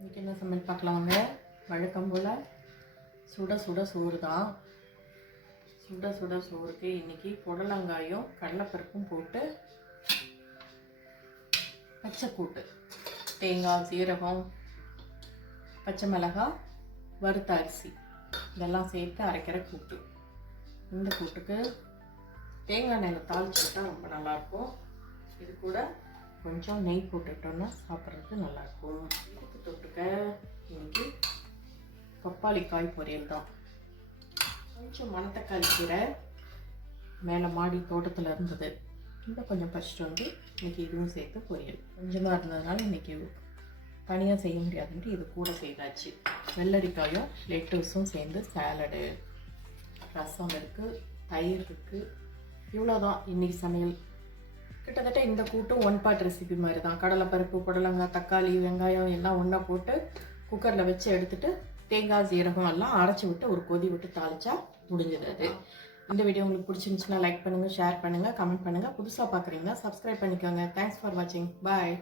இன்றைக்கி என்ன சமையல் பார்க்கலாங்க. வழக்கம் போல் சுட சுட சோறு தான். சுட சுட சோறுக்கு இன்றைக்கி புடலங்காயும் கடலைப்பருப்பும் போட்டு பச்சை கூட்டு, தேங்காய், சீரகம், பச்சை மிளகாய், வறுத்த அரிசி இதெல்லாம் சேர்த்து அரைக்கிற கூட்டு. இந்த கூட்டுக்கு தேங்காய் எண்ணெயில் தாளிச்சு விட்டால் ரொம்ப நல்லாயிருக்கும். இது கூட கொஞ்சம் நெய் போட்டுட்டோன்னா சாப்பிட்றதுக்கு நல்லாயிருக்கும். இதுக்கு தொட்டுக்க இன்னைக்கு பப்பாளி காய் பொரியல் தான். கொஞ்சம் மணத்தக்காளி கீரை மேலே மாடி தோட்டத்தில் இருந்தது, இந்த கொஞ்சம் பறிச்சிட்டு வந்து இன்றைக்கி இதுவும் சேர்த்து பொரியல். கொஞ்சமாக இருந்ததுனால இன்றைக்கி தனியாக செய்ய முடியாதுன்ட்டு இது கூட செய்தாச்சு. வெள்ளரிக்காயும் லெட்டஸும் சேர்ந்து சாலடு, ரசம் இருக்குது, தயிர் இருக்குது. இவ்வளோதான் இன்றைக்கி சமையல். கிட்டத்தட்ட இந்த கூட்டும் ஒன் பார்ட் ரெசிபி மாதிரி தான். கடலைப்பருப்பு, புடலங்காய், தக்காளி, வெங்காயம் எல்லாம் ஒன்றா போட்டு குக்கரில் வச்சு எடுத்துகிட்டு தேங்காய், சீரகம் எல்லாம் அரைச்சி விட்டு ஒரு கொதி விட்டு தாளிச்சா முடிஞ்சது. அது இந்த வீடியோ உங்களுக்கு பிடிச்சிருந்துச்சுன்னா லைக் பண்ணுங்கள், ஷேர் பண்ணுங்கள், கமெண்ட் பண்ணுங்கள். புதுசாக பார்க்குறீங்கன்னா சப்ஸ்கிரைப் பண்ணிக்கோங்க. தேங்க்ஸ் ஃபார் வாட்சிங். பாய்.